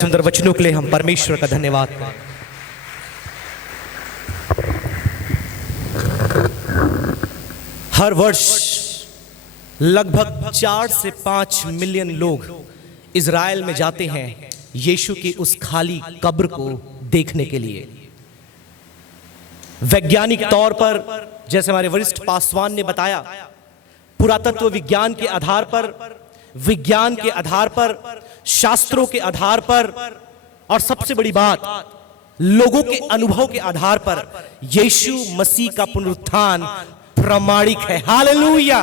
सुंदर वचनों के लिए हम परमेश्वर का धन्यवाद करें। हर वर्ष लगभग 4 से 5 मिलियन लोग इज़राइल में जाते हैं यीशु की उस खाली कब्र को देखने के लिए। वैज्ञानिक तौर पर, जैसे हमारे वरिष्ठ पासवान ने बताया, पुरातत्व विज्ञान के आधार पर, विज्ञान के आधार पर, शास्त्रों के आधार पर, और सबसे बड़ी बात लोगों के अनुभव के आधार पर यीशु मसीह का पुनरुत्थान प्रमाणिक है। Hallelujah,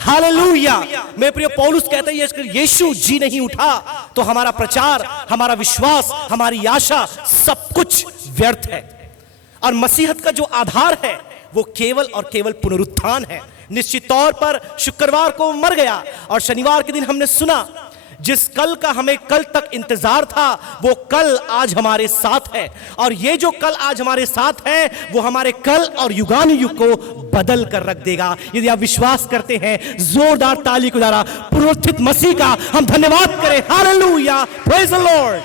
hallelujah. मेरे प्रिय पौलुस कहते हैं अगर यीशु जी नहीं उठा तो हमारा प्रचार, हमारा विश्वास, हमारी आशा सब कुछ व्यर्थ है। और मसीहत का जो आधार है वो केवल और केवल पुनरुत्थान है। निश्चित तौर पर शुक्रवार को मर गया और शनिवार के दिन हमने सुना जिस कल का हमें कल तक इंतजार था वो कल आज हमारे साथ है, और ये जो कल आज हमारे साथ है वो हमारे कल और युगानुयुग को बदल कर रख देगा। यदि आप विश्वास करते हैं जोरदार ताली के द्वारा पुनरुत्थित मसीह का हम धन्यवाद करें। Hallelujah, praise the Lord.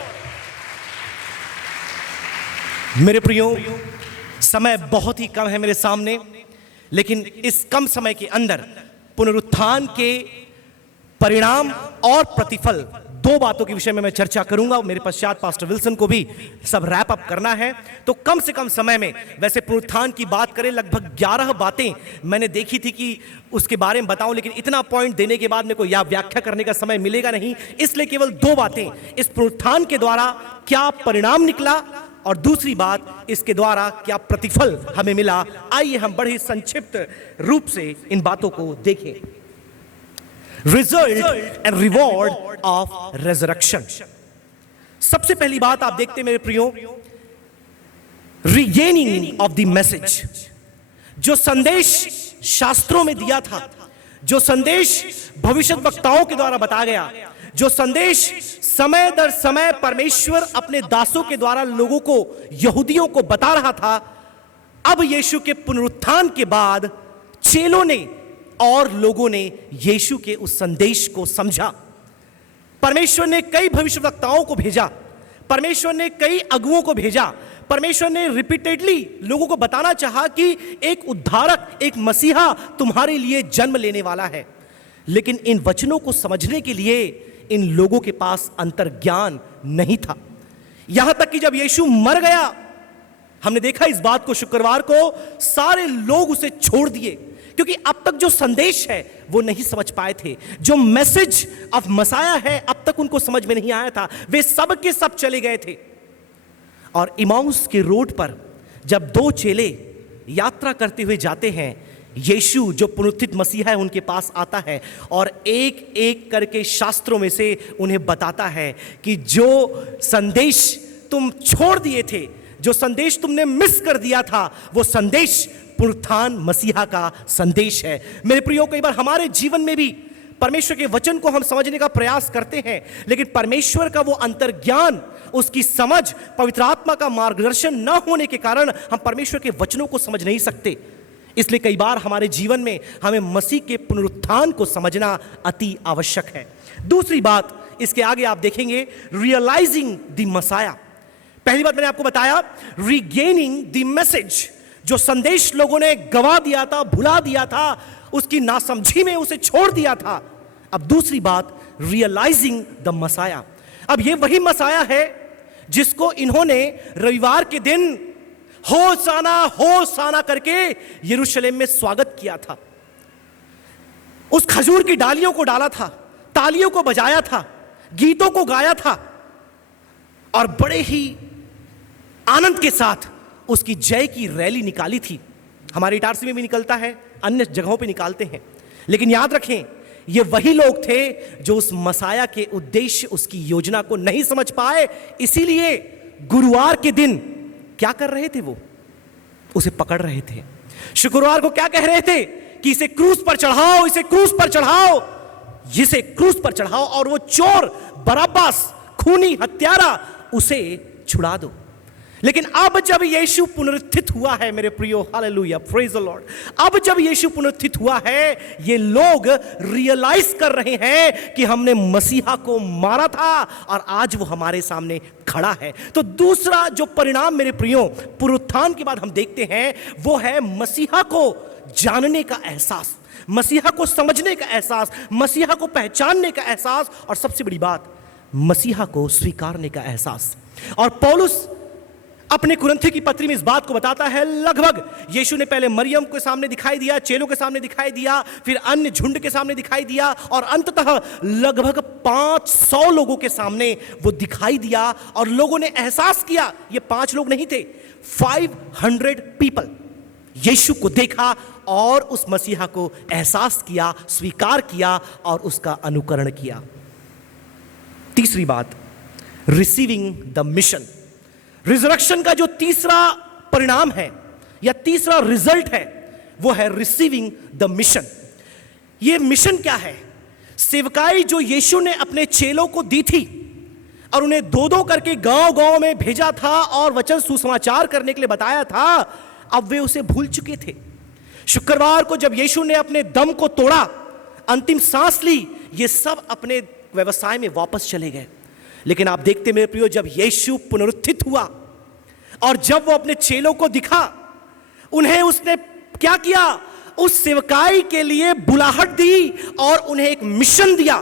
मेरे प्रियो, समय बहुत ही कम है मेरे सामने, लेकिन इस कम समय के अंदर पुनरुत्थान के परिणाम और प्रतिफल, दो बातों के विषय में मैं चर्चा करूंगा। मेरे पश्चात पास्टर विल्सन को भी सब रैप अप करना है, तो कम से कम समय में, वैसे पुनरुत्थान की बात करें लगभग 11 बातें मैंने देखी थी कि उसके बारे में बताऊं, लेकिन इतना पॉइंट देने के बाद मेरे को यह व्याख्या करने का समय मिलेगा नहीं, इसलिए केवल 2 बातें, इस पुनरुत्थान के द्वारा क्या परिणाम निकला और दूसरी बात इसके द्वारा क्या प्रतिफल हमें मिला। आइए हम बड़े संक्षिप्त रूप से इन बातों को देखें। Result and reward of resurrection. सबसे पहली बात आप देखते हैं मेरे प्रियो, रीगेनिंग ऑफ द मैसेज। जो संदेश शास्त्रों में दिया था, जो संदेश भविष्यद्वक्ताओं के द्वारा बताया गया, जो संदेश समय दर समय परमेश्वर अपने दासों के द्वारा लोगों को, यहूदियों को बता रहा था, अब यीशु के पुनरुत्थान के बाद चेलों ने और लोगों ने यीशु के उस संदेश को समझा। परमेश्वर ने कई भविष्यवक्ताओं को भेजा, परमेश्वर ने कई अगुओं को भेजा, परमेश्वर ने रिपीटेडली लोगों को बताना चाहा कि एक उद्धारक, एक मसीहा तुम्हारे लिए जन्म लेने वाला है। लेकिन इन वचनों को समझने के लिए इन लोगों के पास अंतर्ज्ञान नहीं था। यहां तक कि जब यीशु मर गया, हमने देखा इस बात को शुक्रवार को, सारे लोग उसे छोड़ दिए, क्योंकि अब तक जो संदेश है वो नहीं समझ पाए थे। जो मैसेज ऑफ मसाया है अब तक उनको समझ में नहीं आया था। वे सब के सब चले गए थे। और इमाउस के रोड पर जब 2 चेले यात्रा करते हुए जाते हैं, यीशु जो पुनरुत्थित मसीहा है उनके पास आता है और एक एक करके शास्त्रों में से उन्हें बताता है कि जो संदेश तुम छोड़ दिए थे, जो संदेश तुमने मिस कर दिया था, वो संदेश पुनरुत्थान मसीहा का संदेश है। मेरे प्रियो, कई बार हमारे जीवन में भी परमेश्वर के वचन को हम समझने का प्रयास करते हैं, लेकिन परमेश्वर का वो अंतर्ज्ञान, उसकी समझ, पवित्र आत्मा का मार्गदर्शन न होने के कारण हम परमेश्वर के वचनों को समझ नहीं सकते। इसलिए कई बार हमारे जीवन में हमें मसीह के पुनरुत्थान को समझना अति आवश्यक है। दूसरी बात, इसके आगे आप देखेंगे, रियलाइजिंग द मसाया। पहली बात मैंने आपको बताया, रीगेनिंग द मैसेज। जो संदेश लोगों ने गवा दिया था, भुला दिया था, उसकी नासमझी में उसे छोड़ दिया था। अब दूसरी बात, रियलाइजिंग द मसाया। अब ये वही मसाया है जिसको इन्होंने रविवार के दिन होसाना होसाना करके यरूशलेम में स्वागत किया था। उस खजूर की डालियों को डाला था, तालियों को बजाया था, गीतों को गाया था और बड़े ही आनंद के साथ उसकी जय की रैली निकाली थी। हमारे इटारसी में भी निकलता है, अन्य जगहों पे निकालते हैं। लेकिन याद रखें, ये वही लोग थे जो उस मसाया के उद्देश्य, उसकी योजना को नहीं समझ पाए। इसीलिए गुरुवार के दिन क्या कर रहे थे? वो उसे पकड़ रहे थे। शुक्रवार को क्या कह रहे थे कि इसे क्रूस पर चढ़ाओ, इसे क्रूस पर चढ़ाओ, इसे क्रूस पर चढ़ाओ, और वो चोर बरअब्बास, खूनी हत्यारा, उसे छुड़ा दो। लेकिन अब जब यीशु पुनरुत्थित हुआ है मेरे प्रियो, हालेलुया, प्रेज द लॉर्ड, अब जब यीशु पुनरुत्थित हुआ है, ये लोग रियलाइज कर रहे हैं कि हमने मसीहा को मारा था और आज वो हमारे सामने खड़ा है। तो दूसरा जो परिणाम मेरे प्रियो पुनरुत्थान के बाद हम देखते हैं वो है मसीहा को जानने का एहसास, मसीहा को समझने का एहसास, मसीहा को पहचानने का एहसास, और सबसे बड़ी बात मसीहा को स्वीकारने का एहसास। और पौलुस अपने कुरिन्थियों की पत्री में इस बात को बताता है। लगभग यीशु ने पहले मरियम के सामने दिखाई दिया, चेलों के सामने दिखाई दिया, फिर अन्य झुंड के सामने दिखाई दिया, और अंततः लगभग 500 लोगों के सामने वो दिखाई दिया। और लोगों ने एहसास किया, ये 5 लोग नहीं थे, 500 पीपल यीशु को देखा और उस मसीहा को एहसास किया, स्वीकार किया और उसका अनुकरण किया। तीसरी बात, रिसीविंग द मिशन। रिजरेक्शन का जो तीसरा परिणाम है या तीसरा रिजल्ट है वो है रिसीविंग द मिशन। ये मिशन क्या है? सेवकाई जो यीशु ने अपने चेलों को दी थी और उन्हें 2-2 करके गांव-गांव में भेजा था और वचन सुसमाचार करने के लिए बताया था, अब वे उसे भूल चुके थे। शुक्रवार को जब यीशु ने अपने दम को तोड़ा, अंतिम सांस ली, ये सब अपने व्यवसाय में वापस चले गए। लेकिन आप देखते मेरे प्रियो, जब यीशु पुनरुत्थित हुआ और जब वो अपने चेलों को दिखा, उन्हें उसने क्या किया? उस सेवकाई के लिए बुलाहट दी और उन्हें एक मिशन दिया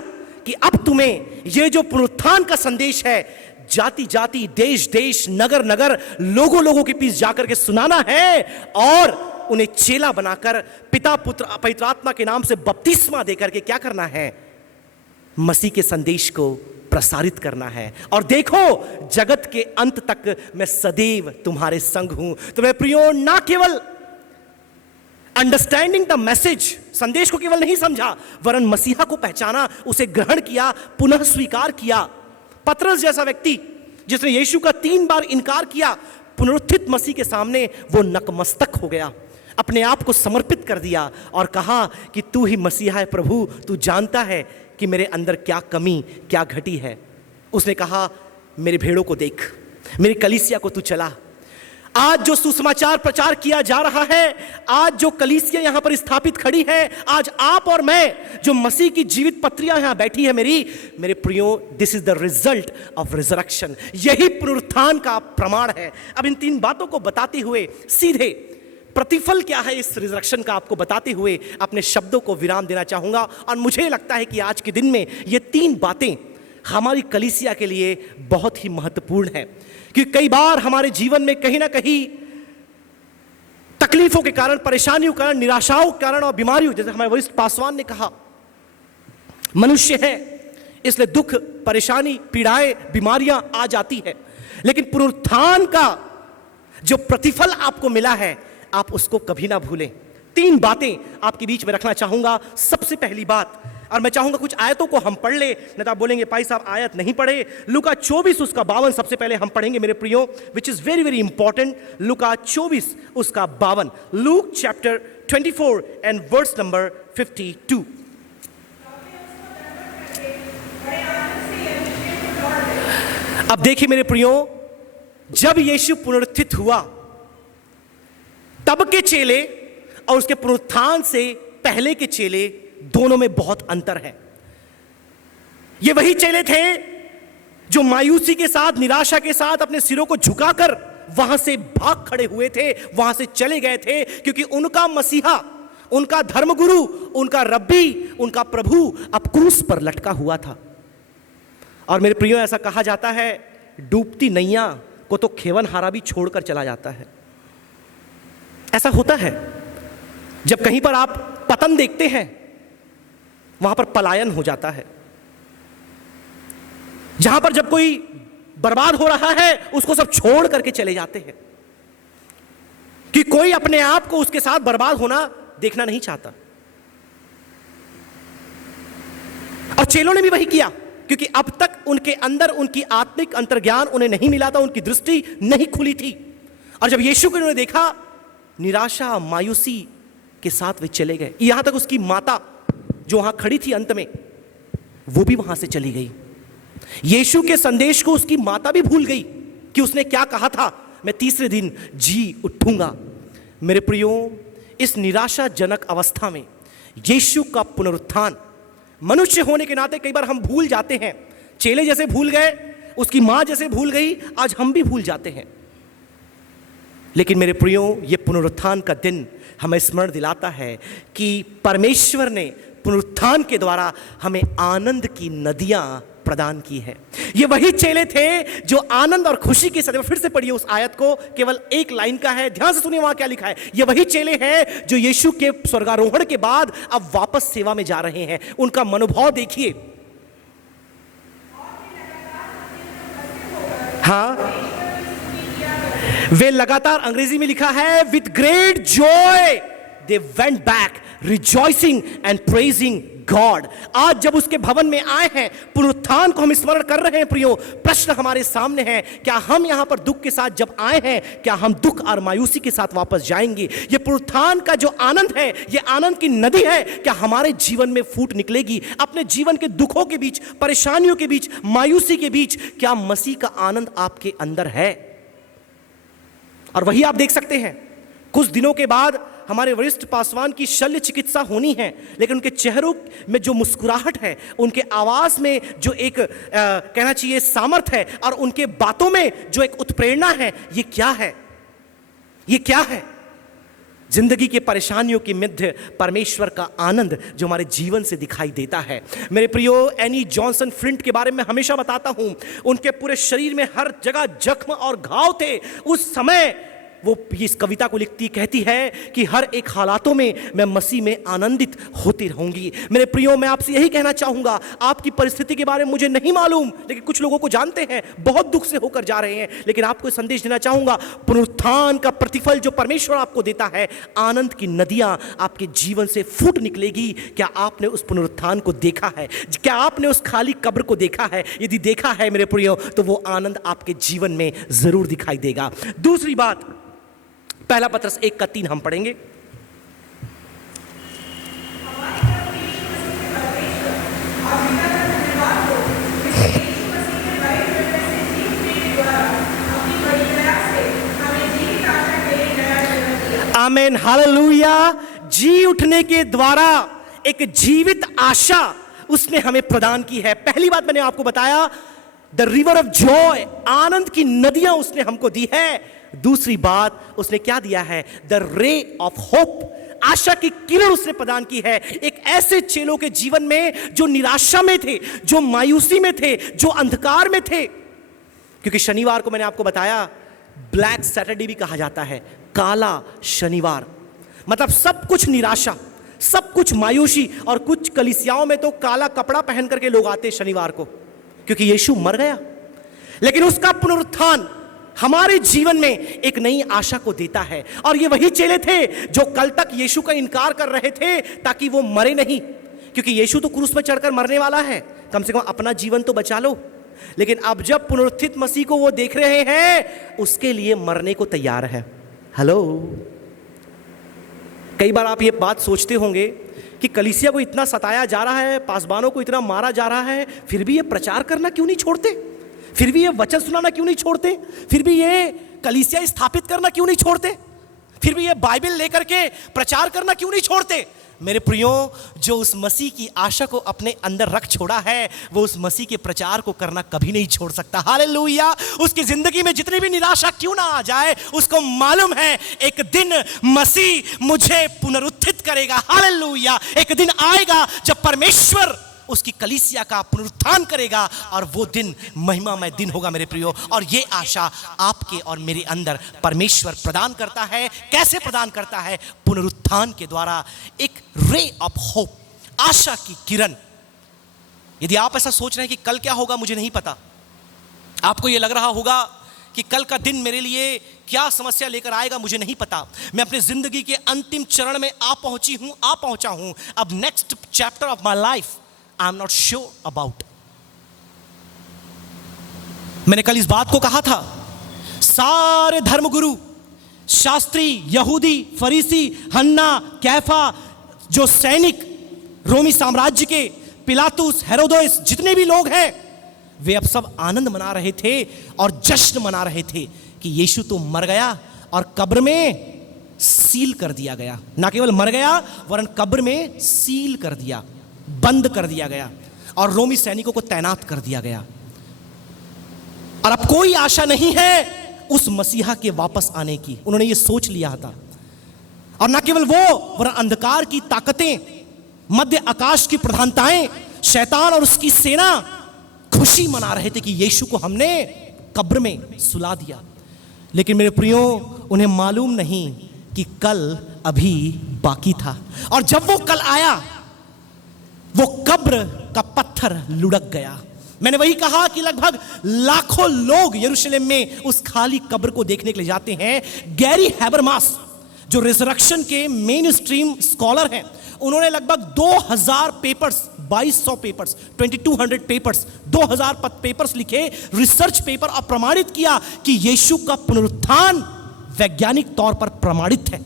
कि अब तुम्हें ये जो पुनरुत्थान का संदेश है जाति जाति, देश देश, नगर नगर, लोगों लोगों के बीच जाकर के सुनाना है और उन्हें चेला बनाकर पिता पुत्र पवित्र आत्मा के नाम से बपतिस्मा देकर के क्या करना है? मसीह के संदेश को प्रसारित करना है। और देखो, जगत के अंत तक मैं सदैव तुम्हारे संग हूं। तो मैं प्रियो, ना केवल अंडरस्टैंडिंग द मैसेज, संदेश को केवल नहीं समझा, वरन मसीहा को पहचाना, उसे ग्रहण किया, पुनः स्वीकार किया। पतरस जैसा व्यक्ति जिसने यीशु का 3 बार इनकार किया, पुनरुत्थित मसीह के सामने वो नतमस्तक हो गया, अपने आप को समर्पित कर दिया और कहा कि तू ही मसीहा है प्रभु, तू जानता है कि मेरे अंदर क्या कमी, क्या घटी है। उसने कहा, मेरे भेड़ों को देख, मेरी कलीसिया को तू चला। आज जो सुसमाचार प्रचार किया जा रहा है, आज जो कलीसिया यहां पर स्थापित खड़ी है, आज आप और मैं जो मसीह की जीवित पत्रियां यहां बैठी है मेरे प्रियो, this is the result of resurrection. यही पुनरुत्थान का प्रमाण है। अब इन 3 बातों को बताते हुए सीधे प्रतिफल क्या है इस रिजरेक्शन का आपको बताते हुए अपने शब्दों को विराम देना चाहूंगा। और मुझे लगता है कि आज के दिन में ये 3 बातें हमारी कलीसिया के लिए बहुत ही महत्वपूर्ण है, क्योंकि कई बार हमारे जीवन में कहीं ना कहीं तकलीफों के कारण, परेशानियों के कारण, निराशाओं के कारण और बीमारियों, जैसे हमारे वरिष्ठ पासवान ने कहा, मनुष्य है इसलिए दुख, परेशानी, पीड़ाएं, बीमारियां आ जाती है। लेकिन पुनरुत्थान का जो प्रतिफल आपको मिला है, आप उसको कभी ना भूलें। 3 बातें आपके बीच में रखना चाहूंगा। सबसे पहली बात, और मैं चाहूंगा कुछ आयतों को हम पढ़ ले, नहीं तो आप बोलेंगे भाई साहब आयत नहीं पढ़े। लूका 24 उसका 52 सबसे पहले हम पढ़ेंगे मेरे प्रियो, which is very very important. लूका 24 उसका 52, Luke chapter 24 and verse number 52। अब देखिए मेरे प्रियो, जब यीशु पुनरुत्थित हुआ, तब के चेले और उसके पुनरुत्थान से पहले के चेले, दोनों में बहुत अंतर है। ये वही चेले थे जो मायूसी के साथ, निराशा के साथ अपने सिरों को झुकाकर वहां से भाग खड़े हुए थे, वहां से चले गए थे, क्योंकि उनका मसीहा, उनका धर्मगुरु, उनका रब्बी, उनका प्रभु अब क्रूस पर लटका हुआ था। और मेरे प्रियो, ऐसा कहा जाता है, डूबती नैया को तो खेवनहारा भी छोड़कर चला जाता है। ऐसा होता है, जब कहीं पर आप पतन देखते हैं, वहां पर पलायन हो जाता है। जहां पर जब कोई बर्बाद हो रहा है, उसको सब छोड़ करके चले जाते हैं, कि कोई अपने आप को उसके साथ बर्बाद होना देखना नहीं चाहता। और चेलों ने भी वही किया, क्योंकि अब तक उनके अंदर उनकी आत्मिक अंतर्ज्ञान उन्हें नहीं मिला था, उनकी दृष्टि नहीं खुली थी। और जब यीशु को उन्होंने देखा, निराशा, मायूसी के साथ वे चले गए। यहां तक उसकी माता जो वहां खड़ी थी अंत में, वो भी वहां से चली गई। यीशु के संदेश को उसकी माता भी भूल गई कि उसने क्या कहा था। मैं तीसरे दिन जी उठूंगा। मेरे प्रियो, इस निराशाजनक अवस्था में यीशु का पुनरुत्थान, मनुष्य होने के नाते कई बार हम भूल जाते हैं। चेले जैसे भूल गए, उसकी मां जैसे भूल गई, आज हम भी भूल जाते हैं। लेकिन मेरे प्रियो, ये पुनरुत्थान का दिन हमें स्मरण दिलाता है कि परमेश्वर ने पुनरुत्थान के द्वारा हमें आनंद की नदियां प्रदान की है। ये वही चेले थे जो आनंद और खुशी के साथ, फिर से पढ़िए उस आयत को, केवल एक लाइन का है, ध्यान से सुनिए वहां क्या लिखा है। ये वही चेले हैं जो यीशु के स्वर्गारोहण के बाद अब वापस सेवा में जा रहे हैं। उनका मनोभाव देखिए। हाँ, वे लगातार, अंग्रेजी में लिखा है, with great Joy they went back rejoicing and praising God. आज जब उसके भवन में आए हैं, पुनरुत्थान को हम स्मरण कर रहे हैं प्रियो, प्रश्न हमारे सामने है, क्या हम यहां पर दुख के साथ जब आए हैं, क्या हम दुख और मायूसी के साथ वापस जाएंगे? ये पुनरुत्थान का जो आनंद है, ये आनंद की नदी है, क्या हमारे जीवन में फूट निकलेगी? अपने जीवन के दुखों के बीच, परेशानियों के बीच, मायूसी के बीच, क्या मसीह का आनंद आपके अंदर है? और वही आप देख सकते हैं, कुछ दिनों के बाद हमारे वरिष्ठ पासवान की शल्य चिकित्सा होनी है, लेकिन उनके चेहरों में जो मुस्कुराहट है, उनके आवाज में जो एक कहना चाहिए सामर्थ्य है, और उनके बातों में जो एक उत्प्रेरणा है, ये क्या है? ये क्या है? जिंदगी के परेशानियों के मध्य परमेश्वर का आनंद जो हमारे जीवन से दिखाई देता है। मेरे प्रियो, एनी जॉनसन फ्लिंट के बारे में हमेशा बताता हूं, उनके पूरे शरीर में हर जगह जख्म और घाव थे। उस समय वो इस कविता को लिखती, कहती है कि हर एक हालातों में मैं मसीह में आनंदित होती रहूंगी। मेरे प्रियो, मैं आपसे यही कहना चाहूंगा, आपकी परिस्थिति के बारे में मुझे नहीं मालूम, लेकिन कुछ लोगों को जानते हैं, बहुत दुख से होकर जा रहे हैं, लेकिन आपको संदेश देना चाहूंगा, पुनरुत्थान का प्रतिफल जो परमेश्वर आपको देता है, आनंद की नदियां आपके जीवन से फूट निकलेगी। क्या आपने उस पुनरुत्थान को देखा है? क्या आपने उस खाली कब्र को देखा है? यदि देखा है मेरे प्रियो, तो वो आनंद आपके जीवन में जरूर दिखाई देगा। दूसरी बात, पहला पत्रस 1:3 हम पढ़ेंगे। आमेन, हालेलुया। जी उठने के द्वारा एक जीवित आशा उसने हमें प्रदान की है। पहली बात मैंने आपको बताया, द रिवर ऑफ जॉय, आनंद की नदियां उसने हमको दी है। दूसरी बात, उसने क्या दिया है? द रे ऑफ होप, आशा की किरण उसने प्रदान की है एक ऐसे चेलों के जीवन में जो निराशा में थे, जो मायूसी में थे, जो अंधकार में थे। क्योंकि शनिवार को मैंने आपको बताया, ब्लैक सैटरडे भी कहा जाता है, काला शनिवार। मतलब सब कुछ निराशा, सब कुछ मायूसी, और कुछ कलीसियाओं में तो काला कपड़ा पहन करके लोग आते शनिवार को, क्योंकि यीशु मर गया। लेकिन उसका पुनरुत्थान हमारे जीवन में एक नई आशा को देता है। और ये वही चेले थे जो कल तक यीशु का इनकार कर रहे थे ताकि वो मरे नहीं, क्योंकि यीशु तो क्रूस पर चढ़कर मरने वाला है, कम से कम अपना जीवन तो बचा लो। लेकिन अब जब पुनरुत्थित मसीह को वो देख रहे हैं, उसके लिए मरने को तैयार है। हेलो, कई बार आप ये बात सोचते होंगे कि कलीसिया को इतना सताया जा रहा है, पासबानों को इतना मारा जा रहा है, फिर भी ये प्रचार करना क्यों नहीं छोड़ते? फिर भी ये वचन सुनाना क्यों नहीं छोड़ते? फिर भी ये कलीसिया स्थापित करना क्यों नहीं छोड़ते? फिर भी ये बाइबल लेकर के प्रचार करना क्यों नहीं छोड़ते? मेरे प्रियो, जो उस मसीह की आशा को अपने अंदर रख छोड़ा है, वो उस मसीह के प्रचार को करना कभी नहीं छोड़ सकता। हालेलुया। उसकी जिंदगी में जितनी भी निराशा क्यों ना आ जाए, उसको मालूम है एक दिन मसीह मुझे पुनरुत्थित करेगा। हालेलुया। एक दिन आएगा जब परमेश्वर उसकी कलीसिया का पुनरुत्थान करेगा, और वो दिन महिमामय दिन होगा मेरे प्रियो। और ये आशा आपके और मेरे अंदर परमेश्वर प्रदान करता है। कैसे प्रदान करता है? पुनरुत्थान के द्वारा, एक रे ऑफ होप, आशा की किरण। यदि आप ऐसा सोच रहे हैं कि कल क्या होगा मुझे नहीं पता, आपको ये लग रहा होगा कि कल का दिन मेरे लिए क्या समस्या लेकर आएगा मुझे नहीं पता, मैं अपनी जिंदगी के अंतिम चरण में आ पहुंचा हूं, अब next chapter of my life I am not sure about. मैंने कल इस बात को कहा था, सारे धर्मगुरु, शास्त्री, यहूदी, फरीसी, हन्ना, कैफा, जो सैनिक रोमी साम्राज्य के, पिलातुस, हेरोदेस, जितने भी लोग हैं, वे अब सब आनंद मना रहे थे और जश्न मना रहे थे कि यीशु तो मर गया और कब्र में सील कर दिया गया। ना केवल मर गया वरन कब्र में सील कर दिया, बंद कर दिया गया और रोमी सैनिकों को तैनात कर दिया गया। और अब कोई आशा नहीं है उस मसीहा के वापस आने की। उन्होंने ये सोच लिया था। और ना केवल वो वरन अंधकार की ताकतें, मध्य आकाश की प्रधानताएं, शैतान और उसकी सेना खुशी मना रहे थे कि यीशु को हमने कब्र में सुला दिया। लेकिन मेरे प्रियो, उन्हें मालूम नहीं कि कल अभी बाकी था। और जब वो कल आया, वो कब्र का पत्थर लुढ़क गया। मैंने वही कहा कि लगभग लाखों लोग यरूशलेम में उस खाली कब्र को देखने के लिए जाते हैं। गैरी हैबरमास, जो रिजरेक्शन के मेन स्ट्रीम स्कॉलर हैं, उन्होंने लगभग 2000 पेपर्स, 2200 पेपर्स, 2200 पेपर्स, 2000 पेपर्स लिखे, रिसर्च पेपर, और प्रमाणित किया कि यीशु का पुनरुत्थान वैज्ञानिक तौर पर प्रमाणित है।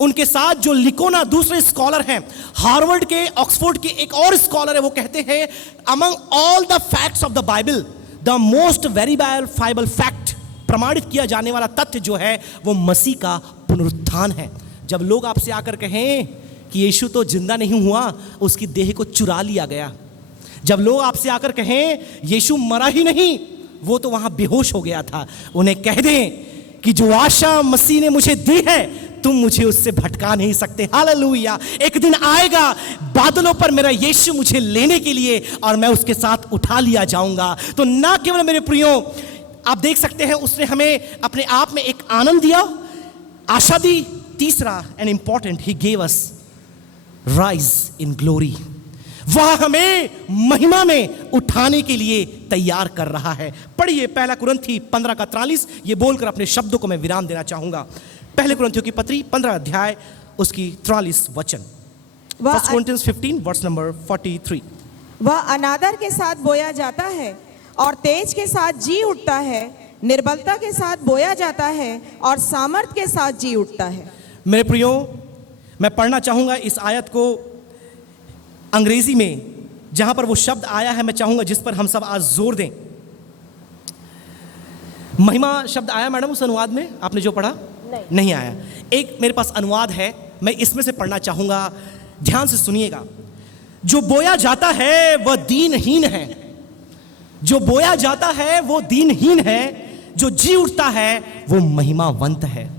उनके साथ जो लिकोना दूसरे स्कॉलर हैं, हार्वर्ड के, ऑक्सफोर्ड के एक और स्कॉलर है, वो कहते हैं among all the facts of the Bible the most verifiable fact, प्रमाणित किया जाने वाला तथ्य जो है वो मसीह का पुनरुत्थान है। जब लोग आपसे आकर कहें कि यीशु तो जिंदा नहीं हुआ, उसकी देह को चुरा लिया गया, जब लोग आपसे आकर कहें यीशु मरा ही नहीं, वो तो वहां बेहोश हो गया था, उन्हें कह दें कि जो आशा मसीह ने मुझे दी है तुम मुझे उससे भटका नहीं सकते। हालेलुया। एक दिन आएगा बादलों पर मेरा यीशु मुझे लेने के लिए और मैं उसके साथ उठा लिया जाऊंगा। तो ना केवल मेरे प्रियो, आप देख सकते हैं उसने हमें अपने आप में एक आनंद दिया, आशा दी। तीसरा and important, he gave us rise in glory. वह हमें महिमा में उठाने के लिए तैयार कर रहा है। पढ़िए पहला कुरिन्थी 15:43, ये बोलकर अपने शब्दों को मैं विराम देना चाहूंगा। पहले कुरिन्थियों की पत्री 15 अध्याय उसकी 43 वचन। 1 Corinthians 15 वर्स नंबर 43। वह अनादर के साथ बोया जाता है और तेज के साथ जी उठता है, निर्बलता के साथ बोया जाता है और सामर्थ के साथ जी उठता है। मेरे प्रियो, मैं पढ़ना चाहूंगा इस आयत को अंग्रेजी में, जहां पर वो शब्द आया है, मैं चाहूंगा जिस पर हम सब आज जोर दें। महिमा शब्द आया मैडम उस अनुवाद में, आपने जो पढ़ा? नहीं आया। एक मेरे पास अनुवाद है, मैं इसमें से पढ़ना चाहूंगा, ध्यान से सुनिएगा। जो बोया जाता है वह दीनहीन है, जो बोया जाता है वो दीनहीन है, जो जी उठता है वो महिमावंत है।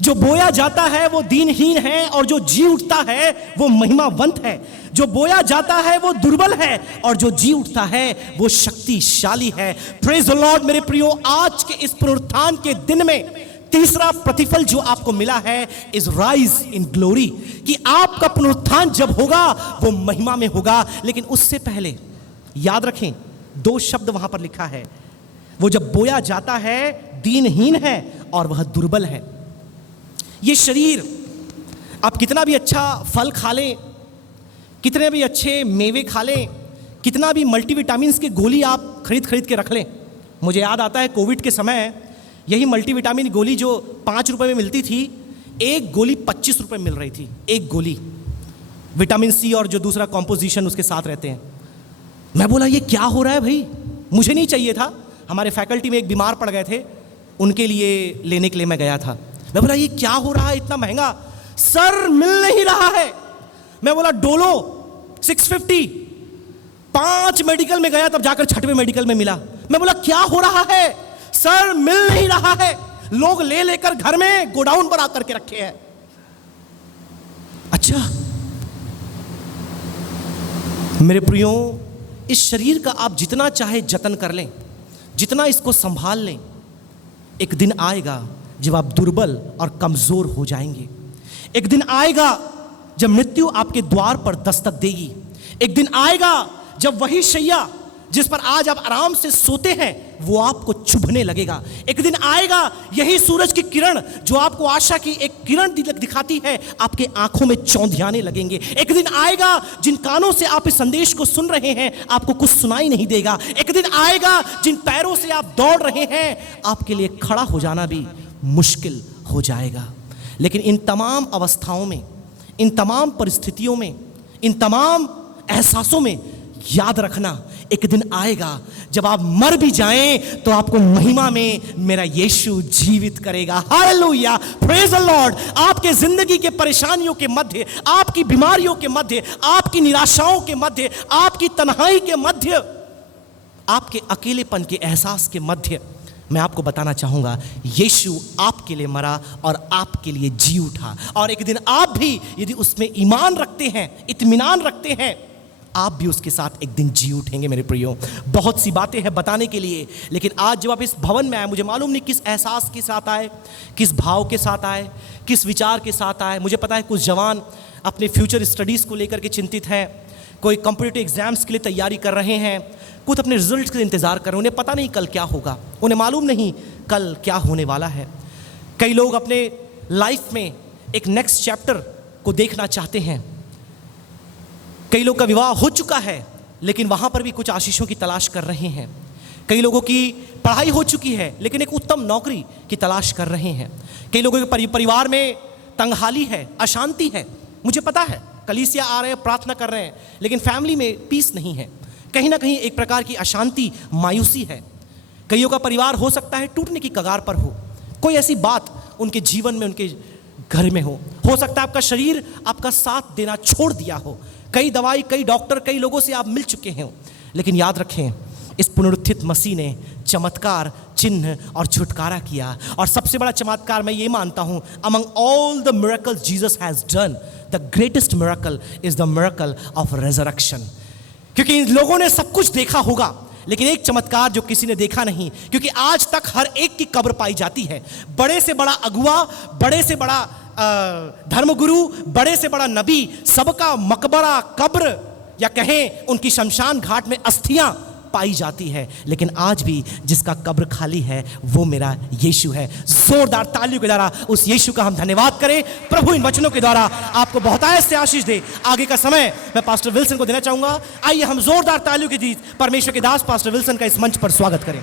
जो बोया जाता है वो दीनहीन है और जो जी उठता है वो महिमावंत है। जो बोया जाता है वो दुर्बल है और जो जी उठता है वो शक्तिशाली है। Praise the Lord. मेरे प्रियो, आज के इस पुनरुत्थान के दिन में तीसरा प्रतिफल जो आपको मिला है इज राइज इन ग्लोरी, कि आपका पुनरुत्थान जब होगा वो महिमा में होगा। लेकिन उससे पहले याद रखें, 2 शब्द वहां पर लिखा है। वो जब बोया जाता है दीनहीन है और वह दुर्बल है। ये शरीर, आप कितना भी अच्छा फल खा लें, कितने भी अच्छे मेवे खा लें, कितना भी मल्टीविटामिन्स की गोली आप खरीद के रख लें। मुझे याद आता है कोविड के समय यही मल्टीविटामिन गोली जो 5 रुपए में मिलती थी, एक गोली 25 रुपए मिल रही थी, एक गोली विटामिन सी और जो दूसरा कॉम्पोजिशन उसके साथ रहते हैं। मैं बोला ये क्या हो रहा है भाई, मुझे नहीं चाहिए था। हमारे फैकल्टी में एक बीमार पड़ गए थे, उनके लिए लेने के लिए मैं गया था। मैं बोला ये क्या हो रहा है, इतना महंगा, सर मिल नहीं रहा है। मैं बोला डोलो 650, 5 मेडिकल में गया, तब जाकर 6वें मेडिकल में मिला। मैं बोला क्या हो रहा है, सर मिल नहीं रहा है। लोग ले लेकर घर में गोडाउन पर आकर के रखे हैं। अच्छा मेरे प्रियो, इस शरीर का आप जितना चाहे जतन कर लें, जितना इसको संभाल लें, एक दिन आएगा जब आप दुर्बल और कमजोर हो जाएंगे। एक दिन आएगा जब मृत्यु आपके द्वार पर दस्तक देगी। एक दिन आएगा जब वही शैया जिस पर आज आप आराम से सोते हैं वो आपको चुभने लगेगा। एक दिन आएगा यही सूरज की किरण जो आपको आशा की एक किरण दिखाती है, आपके आंखों में चौंधियाने लगेंगे। एक दिन आएगा जिन कानों से आप इस संदेश को सुन रहे हैं आपको कुछ सुनाई नहीं देगा। एक दिन आएगा जिन पैरों से आप दौड़ रहे हैं आपके लिए खड़ा हो जाना भी मुश्किल हो जाएगा। लेकिन इन तमाम अवस्थाओं में, इन तमाम परिस्थितियों में, इन तमाम एहसासों में याद रखना एक दिन आएगा जब आप मर भी जाएं तो आपको महिमा में मेरा यीशु जीवित करेगा। Hallelujah, praise the Lord. आपके जिंदगी के परेशानियों के मध्य, आपकी बीमारियों के मध्य, आपकी निराशाओं के मध्य, आपकी तन्हाई के मध्य, आपके अकेलेपन के एहसास के मध्य, मैं आपको बताना चाहूंगा यीशु आपके लिए मरा और आपके लिए जी उठा। और एक दिन आप भी यदि उसमें ईमान रखते हैं, इत्मीनान रखते हैं, आप भी उसके साथ एक दिन जी उठेंगे। मेरे प्रियो, बहुत सी बातें हैं बताने के लिए, लेकिन आज जब आप इस भवन में आए, मुझे मालूम नहीं किस एहसास के साथ आए, किस भाव के साथ आए, किस विचार के साथ आए। मुझे पता है कुछ जवान अपने फ्यूचर स्टडीज़ को लेकर के चिंतित हैं, कोई कॉम्पिटिटिव एग्जाम्स के लिए तैयारी कर रहे हैं, कुछ अपने रिजल्ट का इंतज़ार कर रहे हैं। उन्हें पता नहीं कल क्या होगा, उन्हें मालूम नहीं कल क्या होने वाला है। कई लोग अपने लाइफ में एक नेक्स्ट चैप्टर को देखना चाहते हैं। कई लोग का विवाह हो चुका है लेकिन वहाँ पर भी कुछ आशीषों की तलाश कर रहे हैं। कई लोगों की पढ़ाई हो चुकी है लेकिन एक उत्तम नौकरी की तलाश कर रहे हैं। कई लोगों के परिवार में तंगहाली है, अशांति है। मुझे पता है कलीसिया आ रहे हैं, प्रार्थना कर रहे हैं, लेकिन फैमिली में पीस नहीं है। कहीं ना कहीं एक प्रकार की अशांति, मायूसी है। कईयों का परिवार हो सकता है टूटने की कगार पर हो, कोई ऐसी बात उनके जीवन में, उनके घर में हो सकता है आपका शरीर आपका साथ देना छोड़ दिया हो। कई दवाई, कई डॉक्टर, कई लोगों से आप मिल चुके हैं, लेकिन याद रखें इस पुनरुत्थित मसीह ने चमत्कार, चिन्ह और छुटकारा किया। और सबसे बड़ा चमत्कार मैं ये मानता हूं, among all the miracles Jesus has done, the greatest miracle is the miracle of resurrection। क्योंकि इन लोगों ने सब कुछ देखा होगा लेकिन एक चमत्कार जो किसी ने देखा नहीं, क्योंकि आज तक हर एक की कब्र पाई जाती है। बड़े से बड़ा अगुआ, बड़े से बड़ा धर्मगुरु, बड़े से बड़ा नबी, सबका मकबरा, कब्र या कहें उनकी शमशान घाट में अस्थियां पाई जाती है, लेकिन आज भी जिसका कब्र खाली है वो मेरा यीशु है। जोरदार तालियों के द्वारा उस यीशु का हम धन्यवाद करें। प्रभु इन वचनों के द्वारा आपको बहुतायत से आशीष दे। आगे का समय मैं पास्टर विल्सन को देना चाहूंगा। आइए हम जोरदार तालियों के बीच परमेश्वर के दास पास्टर विल्सन का इस मंच पर स्वागत करें।